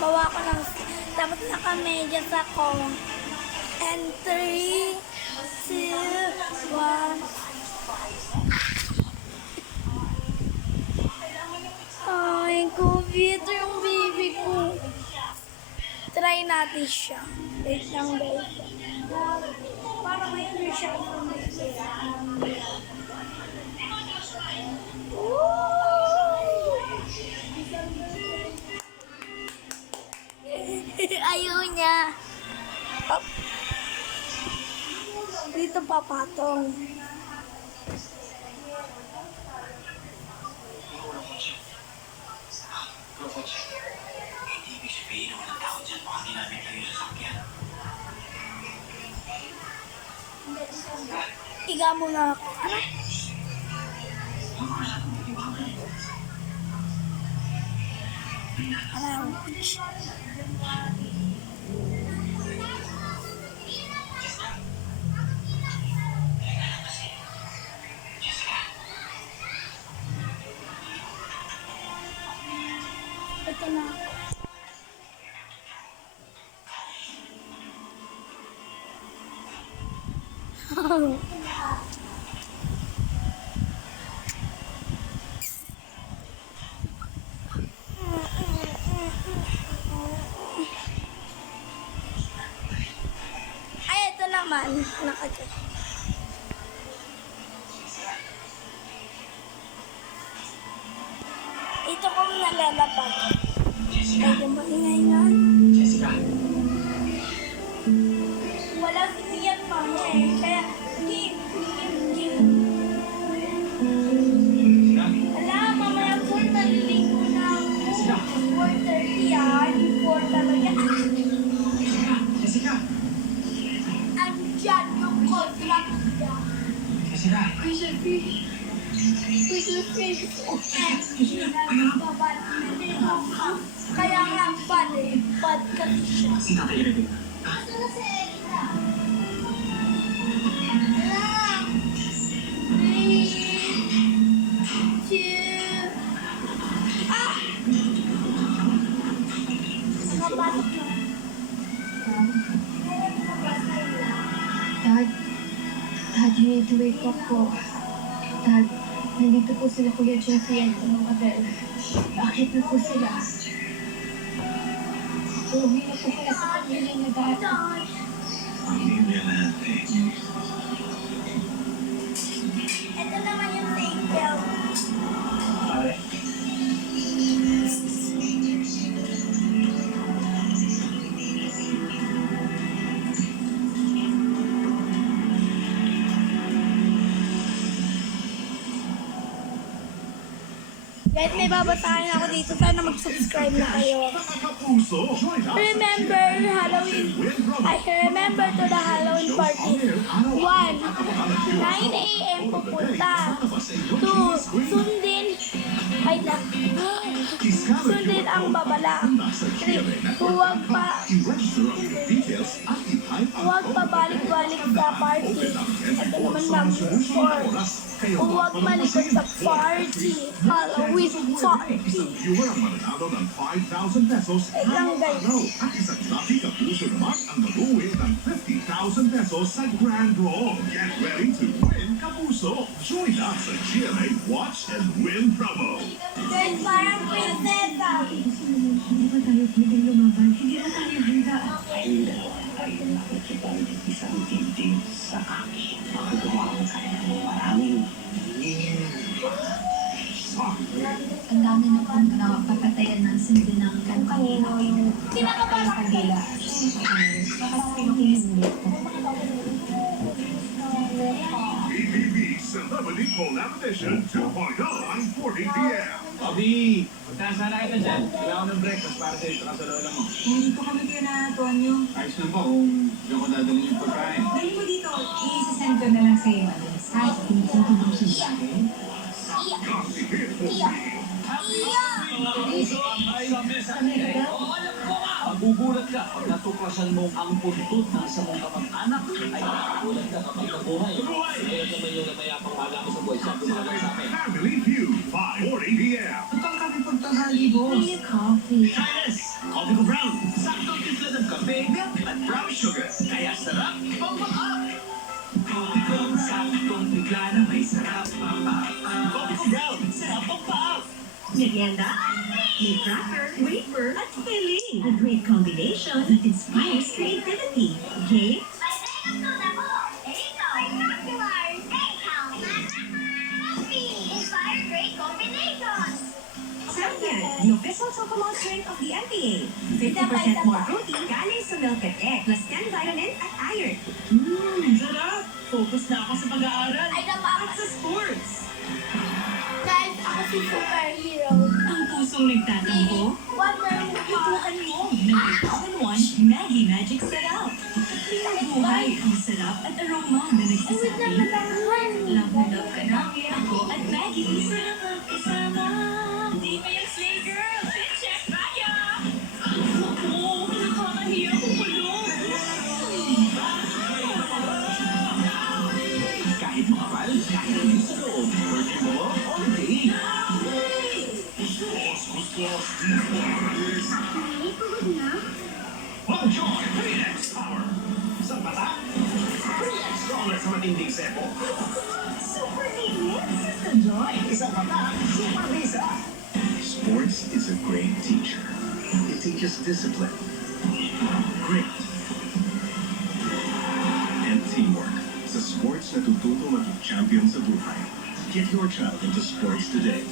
bawa ko ng, dapat nakamedyas ako. And 3, 2, 1. Ay, COVID yung baby ko. Try natin siya. Wait lang guys. Para may siya. Ayaw niya. Up. Dito papatong. Hindi ibig sabihin na walang tao dyan. Baka ginamit lang yung sasakyan. Iga muna ako. Ano? Ano? Ito na ako. Ay, ito naman. Nakadyan. Ito kong nalalapag. Pwede mo ingay nga. Jessica. Wala siyan pa eh. Kaya, game. Alam, mamaya po naliligo na ako. 4:30 yan. 4 talaga. Jessica. Andyan yung contract niya. Jessica. Kaya nga bad kasi siya. Si Tata Irene. Ito na si Erika. Alam. 3, 2, nakapasok na. Dad, you need to wake up po. Dad, nandito po sila Kuya Jeffrey at mga Adele. Bakit na po sila? Uwi na po sila sa pamilya niya, Dad. Pamilya natin. Ito naman yung thank you. Pare. Guys, may babasahin ako dito. Sana mag-subscribe na kayo. Remember Halloween. I remember to the Halloween party. 1, 9 a.m. pupunta. 2, sundin. Ay lang. Sundin ang babala. 3, huwag pa balik-balik sa party. Ito naman number 4. Huwag malikot sa party. Halloween party. Viewer ang mananalo ng 5,000 pesos araw-araw at isang lucky Kapuso naman ang mag-uwi ng 50,000 pesos sa Grand Draw. Get ready to win Kapuso. Join us sa GMA Watch and Win promo. Guys, parang prinsesa. Hindi ba tayo pwedeng lumaban? Hindi ba tayo handa? Kayong dalawa ay nakikipag isang dibdib sa akin. Makagawa ko kayo ng maraming Ang dami na pong napapatayan ng sindi ng kanila. Kinakabahan ako. Kanila. Bakit pinakinimulit ko? PBB Celebrity Collab Edition 2.0 ang 40 p.m. Bobby, puntahan sana kita dyan. Kailangan ng breakfast para sa'yo, saka sa lola mo. Hindi po kami kayo na Tonyo. Ayos lang po kung diyan ko dadalhin yung pagkain. Dali mo dito. I-send ko na lang sa'yo. Kahit hindi ko siya. Coffee Hit Magugulat ka pag natuklasan mo ang puntut ng isa mong kamag-anak ay magugulat ka kapag nabuhay. Ngayon naman yung namayapang wala ko sa buhay sa tumagal sa akin. Family Feud 5:40 p.m. Bukang kami pagtanghali, boss. Coffee. Kindness! Coffee bigla na may sarap. Coco Brown, sarap ang paap. Merienda, may cracker, wafer, at filling. A great combination that inspires creativity. Okay? Champion, the official Chocolate drink of the NBA. 50% more protein galing sa milk at egg, plus 10 vitamins at iron. Sarap. Focus na ako sa pag-aaral. Ay, napaka. At sa sports. Guys, ako si superhero. Ang pusong nagtatampo, Wonder Woman. lutuan mo ng all-in-one Maggie Magic Sarap. Ang buhay, ang sarap at aroma na Ay, wait lang, nagsasabi. natangan. Love na love ka namin ako at Maggie. Sarap ang kasama. Di ba yung slay girl? Fit check tayo! Naku, nakakahiya ko pulong. Kahit makapal, kahit hindi sa loob. Birthday mo all day. Enjoy 3X Power! Isang bata, 3X stronger sa matinding sepo. Super linis sa joy. Isang bata, super visa. Sports is a great teacher. It teaches discipline, grit, and teamwork. Sa sports, natututo maging champion sa buhay. Get your child into sports today.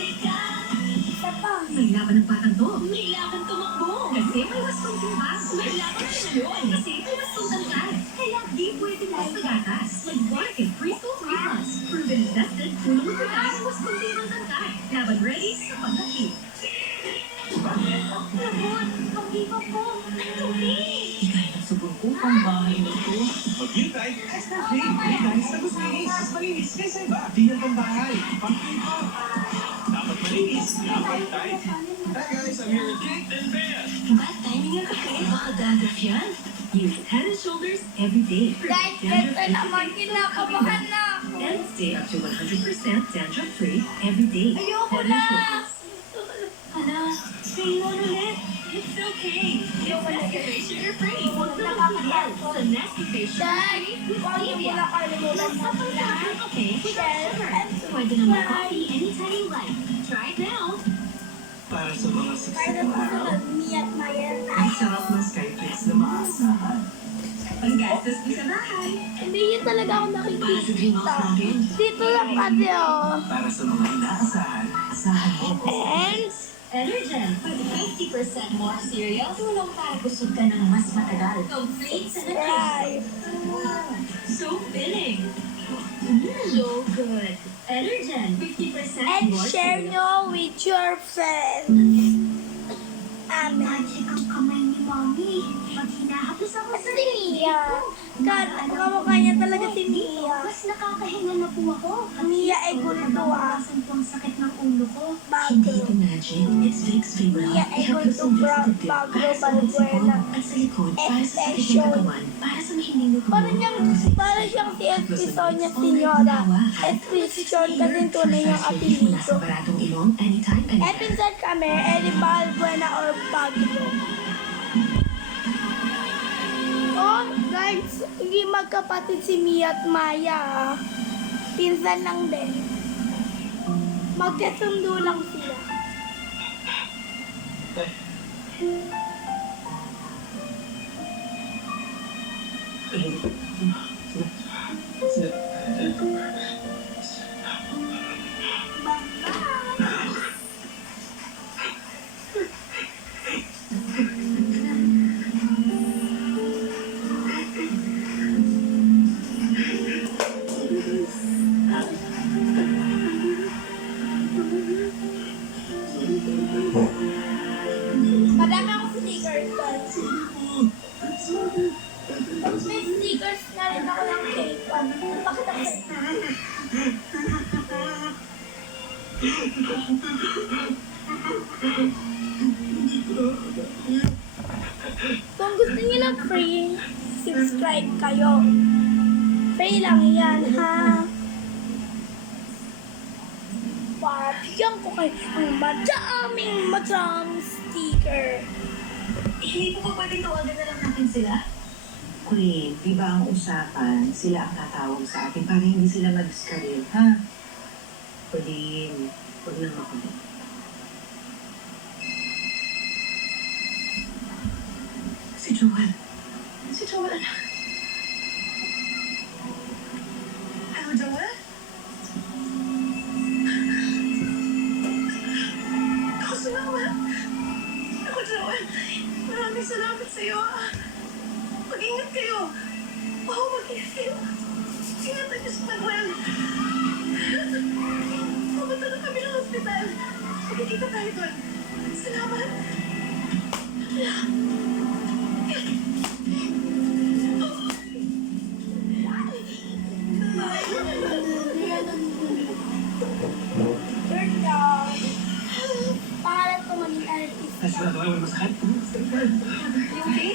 Isa pa. May laban ng batang to. May laban tumakbo. Kasi may wastong timba. May laban na yun. Kasi may wastong tangkad. Kaya di pwede na sa gatas. Mag-Boracay Preschool 3 Plus. Proven and tested. Tulong mo tayo ng wastong timbang tangkad. Laban ready sa pagkaki. Labot! Pag-ibang po! Ang tubig! Ikay ng subong ko pang bahay na to. Maghintay, extra free. May guys na gusto linis. Mas malinis kaysa iba. Di yan pang bahay. Pang-ipo. Dapat malinis. Dapat tight. Hi guys, I'm here with Kate and Bea. Bad timing ang kape. Baka dandruff yan. Use Head and Shoulders every day. Guys, ito naman kinakabahan na ako. And stay up to 100% dandruff-free every day. Ayoko Head and na. Shoulders. Hala, stay on ulit. It's okay. It's Nescafe sugar-free. Huwag na magpapahal sa Nescafe Guys, sugar-free with huwag niyo stevia. muna kalimutan mag-like, Okay, share, and pwede naman subscribe. coffee anytime you like. Try it now. Para sa mga Para siksik sa na araw, sunod, Mia at Maya ang sarap ng Skyflix na maasahan. Panggastos mo sa bahay. Hindi yun talaga ako Para sa dream nakikita. house natin. Dito lang kasi oh. Para sa mga inaasahan, asahan mo. And, Energen, with 50% more cereal, tulong para busog ka ng mas matagal. Complete sa subscribe. So filling. So good. Energen, 50% And more share cereal. nyo with your friends. Amen. Magic ang kamay ni Mommy. Pag hinahapos ako At si Mia. Kamukha niya talaga si Mia. mas nakakahinga na po ako. Mia ay gulito ah. Nabawasan po ang sakit ng ulo ko. Hindi Bago. ito magic. It's Vicks Fibra. Mia ay gulito Bago Balbuena. At sa likod, para sa sakit ng katawan. Para sa mahining na Para siyang si SP Sonia Senora. Escription kasi tunay niyang Mula apelido. sa baratong ilong, anytime, Eh, anywhere. pinsan kami, Edi Balbuena or Bagyo. Oh, guys, hindi magkapatid si Mia at Maya. ah. Pinsan lang din. Magkasundo lang sila. Marami akong stickers guys. Tapos may stickers na rin ako ng cake. Pakita ko sa'yo. Kung gusto niyo ng free, subscribe kayo. Free lang yan, ha? bibigyan ko kayo ng madaming sticker. Hindi po ba pwedeng tawagan na lang natin sila? Queen, di ba ang usapan, sila ang tatawag sa atin para hindi sila mag-discourage, ha? Queen, huwag nang makulit. Si Joel. Si Joel, anak. Hello, Joel? Ako, salamat. Ako, Joel. Maraming salamat sa'yo, ah. Mag-ingat kayo. Oo, mag-ingat kayo. Ingatan niyo si Manuel. Pumunta na kami ng hospital. Magkikita tayo doon. Salamat. Turn down. Pangalan ko maging artist. Sigurado kayo may masakit? You okay?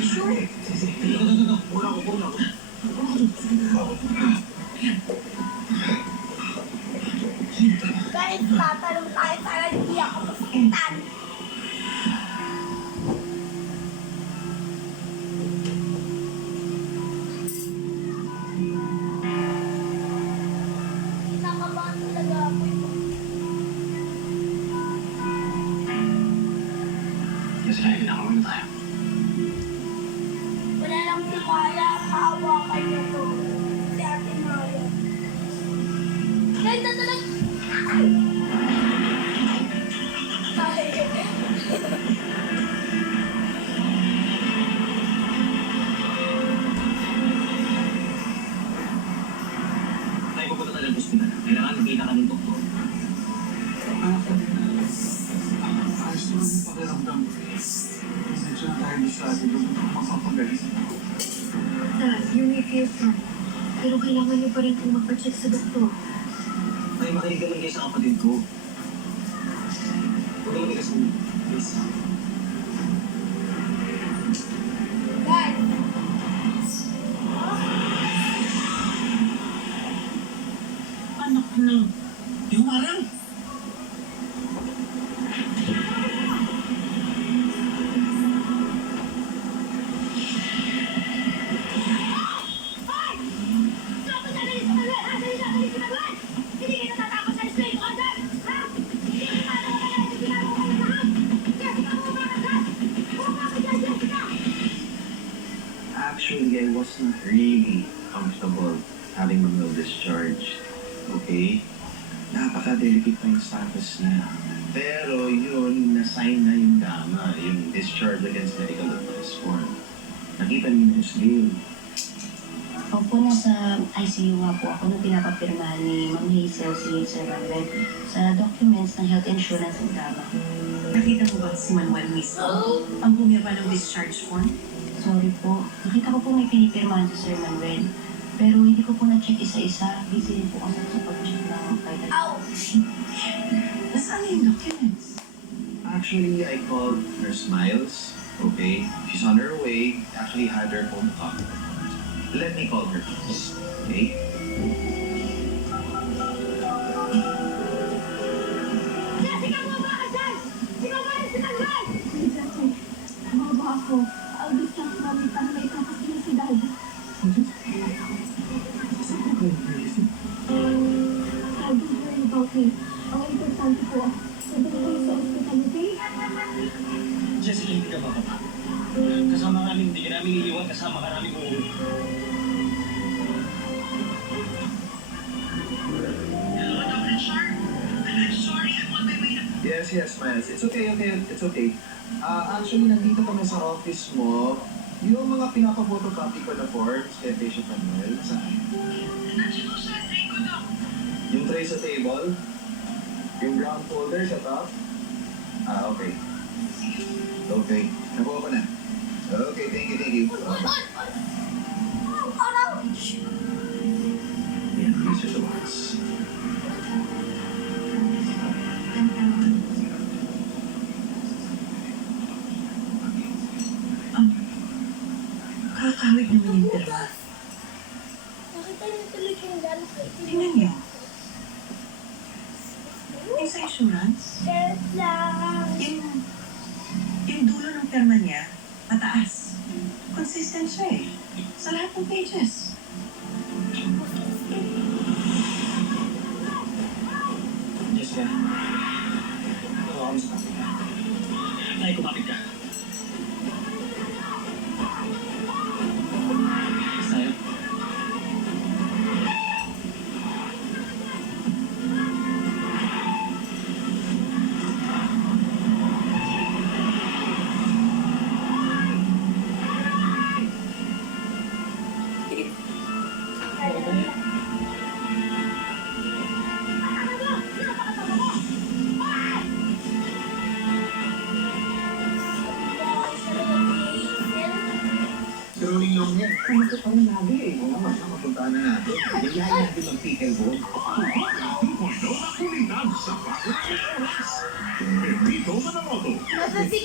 Sure. Muna ako. Kahit tatanong tayo, sana hindi ako masaktan. Kinakabahan talaga ako. Kasi kaya ginagawa na tayo. Wala lang si Maya at hawakan niyo to. Si Ate Maya. Ganda talaga. Tayo pupunta tayo ng hospital. Kailangan makita ka ng doktor. Ayos naman yung pakiramdam ko. Medyo na tayo sa atin. Huwag mo mapapagalis. Dad, you may feel fine. Pero kailangan niyo pa rin kung magpa-check sa doktor. May makinig naman kayo sa kapatid ko. Huwag naman kayo sa ulo. Please. Dad. Anak na. Yung marang. Actually, I was not really comfortable having Manuel discharged. Okay? Napaka-delicate pa yung status niya. Pero yun, na-sign na yung DAMA, yung discharge against medical advice form. Nakita niyo yung Neil. Opo, nasa ICU nga po ako nung pinapapirmahan ni Ma'am Hazel si Sir Manuel sa documents ng health insurance ng DAMA. Nakita mo ba si Manuel mismo? Ang pumirma ng discharge form? Sorry po, nakita ko po may pinipirmahan si Sir Manuel. Pero hindi ko po na-check isa-isa. Busy rin po ako sa pag-check ng vital. Ouch! Nasaan yung documents? Actually, I called Nurse Miles. Okay? She's on her way. Actually had her phone covered. Let me call her, please. Okay? Mababa ako. I'll be stuck namin para may kakasino si Dad. Dad, don't worry about me. Ang importante ko, sabi ko sa hospital, okay? Jessica, hindi ka bababa. Kasama namin, hindi ka namin iiwan, kasama ka namin uuwi. Hello, Dr. Richard. I'm sorry, I'm on my way na. Yes, Miles. It's okay. It's okay. Actually, nandito kami sa office mo. Yung mga pinapa-photocopy ko na forms kay patient Manuel, saan? Nandiyan ko sa tray ko, Doc. Yung tray sa table? Yung brown folder sa top? Okay. Okay. Nakuha ko na. Okay, thank you. Okay. Yeah, these are the ones. Kakawit naman yung dalawa. Nakita niyo tuloy yung galit ko. Tingnan niyo. Yung sa insurance, Share lang. yung dulo ng perma niya, mataas. Consistent siya eh. Sa lahat ng pages. Jessica. Oo, kami sa kapit ka. Nay, kumapit ka. Sa'yo. Si Rolling Long yan. Ano ka pang nabi eh? Oo naman, mapuntahan na natin. Yayain natin ang pickleball. 2.0 na kulinan sa bago na oras. Pepito Manamoto, Nasa 16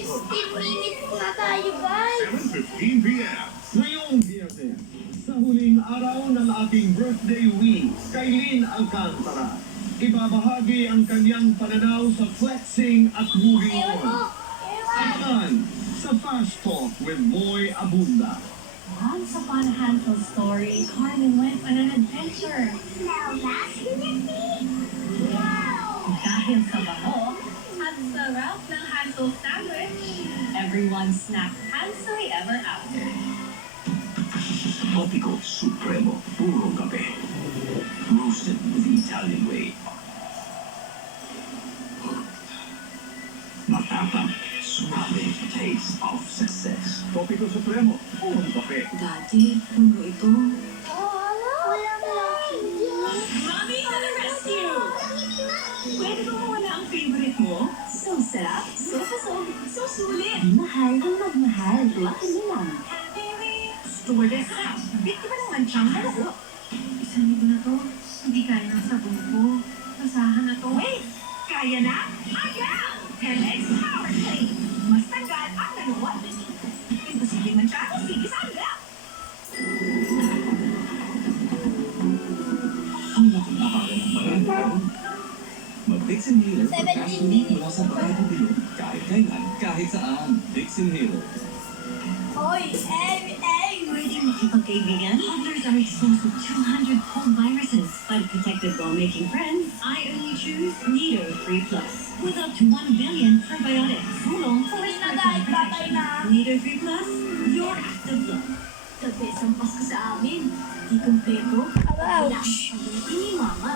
minutes na tayo, guys. 7:15 p.m. Ngayong Biyernes, sa huling araw ng ating birthday week, kay Lynn Alcantara, ibabahagi ang kanyang pananaw sa flexing at moving Ewan mo. on. Ewan. Abangan sa Fast Talk with Moy Abunda. Once upon a handful story, Carmen went on an adventure. Now that's Dahil sa baho at sarap ng Hansel sandwich, everyone snacked Hansel ever after. Topico Supremo, puro kape. Roasted the Italian way. Matapang, suave taste of success. Topico Supremo, puro kape. Daddy, ano ito? Walang laking Diyos. Mommy to the rescue! Pwede ba mawala ang favorite mo? So sarap, so pasok, so sulit. Mahal kung magmahal. Tuwakin mo lang. Stewardess na, biktima ng manchang buko. Isang linggo na to, hindi kaya ng sabon ko. Basahan na to. Wait! Kaya na? Again! 10x Power Play! Mas tagal ang naluwag. Imposible manchado, sige sanda! Ang nakakapagan ng marami. Mag-Dixon Healer, 17 minutes. mula sa bagong bilog, kahit kailan, kahit saan. Dixon Healer. Hoy, Ready makipagkaibigan? Toddlers are exposed to 200 cold viruses, but protected while making friends. I only choose Nido 3 Plus with up to 1 billion probiotics. Sulong for Hindi na dahil patay na. Nido 3 Plus, your active love. Sabi, sampas ka sa amin. Di kumpleto. Ouch. Hindi mama.